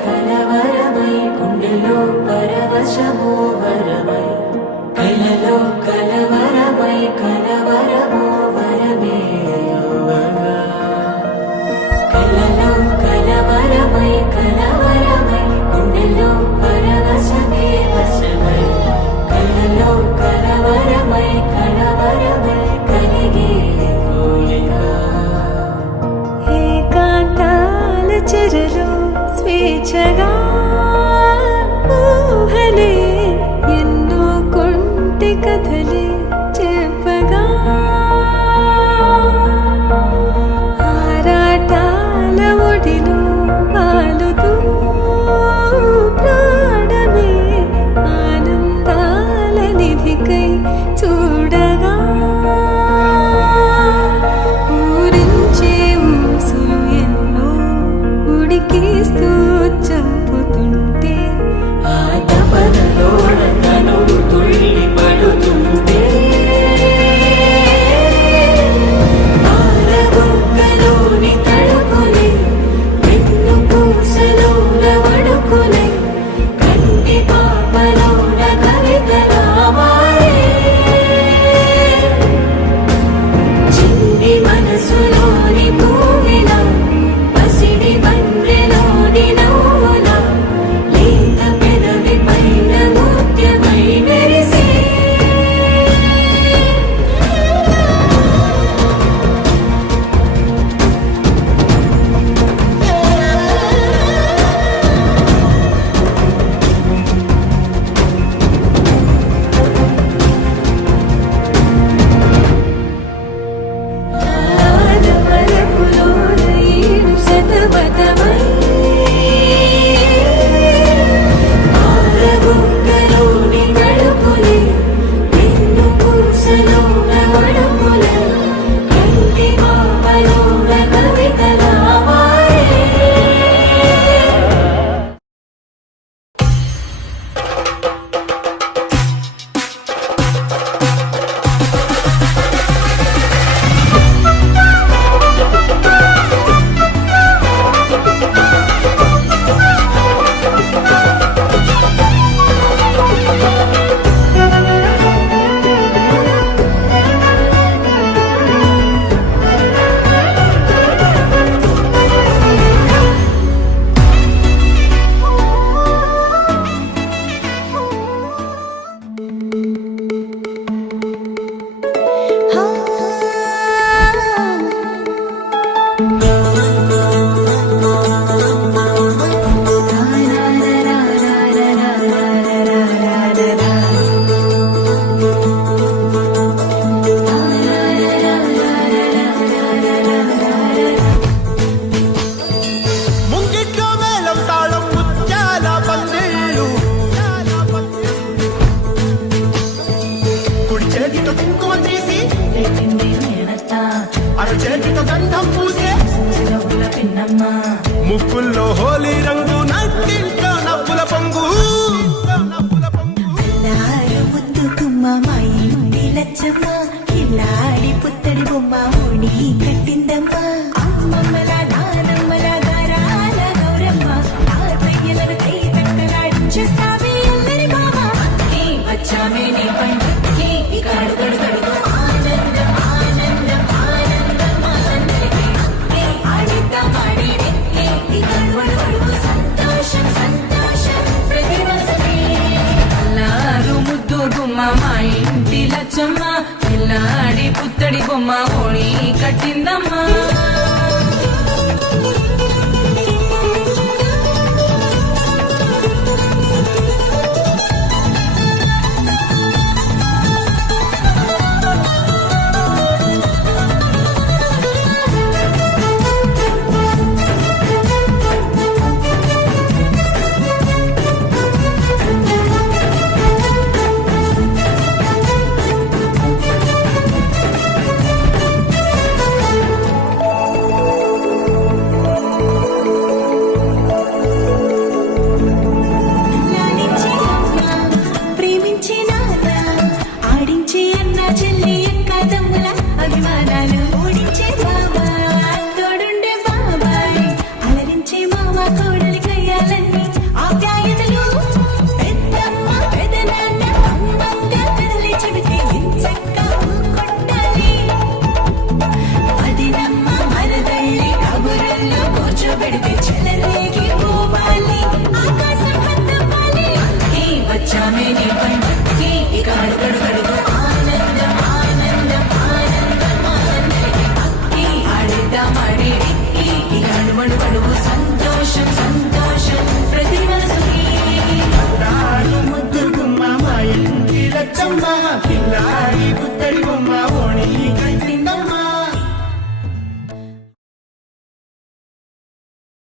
కలవరమై గుండెలో పరవశము వరమై కలలో కలవరమై కలవరము వరమే యువగా కలలో కలవరమై కలవరమై గుండెలో పరవశమే వశమై కలలో కలవరమై కలవరమై కలిగే కోరిక ఏకాంతాల చెరలో స్వేచ్ఛగా ఊహలే ఎన్నో కొంటె కథలే చెప్పగా ఆరాటాల ఒడిలో వాలుతూ ప్రాణమే ఆనందాల నిధికై చూడగా ఊరించే ఊసులు ఎన్నో ఉడికిస్తూ చంపుతుంటే ఆ తపనలో నన్ను తుళ్ళి పడుతుంటే పాలబుగ్గలోని తడుకులే వెన్ను పూసలోన వడుకులే కంటి పాపలోన కవితలా మారే చిన్ని మనసులోని పూవిలా పసిడి బండ్రెలోని నవ్వులా లేత పెదవి పైన ముత్యమై మెరిసే ఆదమరపులోన ఏడు శతమతమై పాలబుగ్గలోని తడుకులే వెన్ను పూసలోన వడుకులే కంటి పాపలోన కవితలా మారే ముంగిట్లో మేళం తాళం ముత్యాల పందిళ్ళు కుడి చేతితో కుంకుమ తీసి అర చేతితో గంధం పూసే ముక్కుల్లో హోలీ రంగు నట్టింట్లో నవ్వుల పొంగు ముద్దు గుమ్మ మా ఇంటి లచ్చమ్మ ఇల్లాడి పుత్తడి బొమ్మ ఓడి కట్టిందమ్మ అమ్మమ్మల నానమ్మల గారాల గౌరమ్మ తాతయ్యలను కై తట్టలాడించేస్తావే అందరి బావ వచ్చామే నీ పండుగకి ఇక అడుగడుగడుగు ఆనందం ఆనందం ఆనందం మా అందరికీ ఆడిద్దాం ఆడేది ఇక అడుగడుగడుగు సంతోషం సంతోషం ప్రతి మాసమే అల్లారు ముద్దు గుమ్మ మా ఇంటి లచ్చమ్మ పిల్లాడి పుత్తడి బొమ్మ ఓడి కట్టిందమ్మా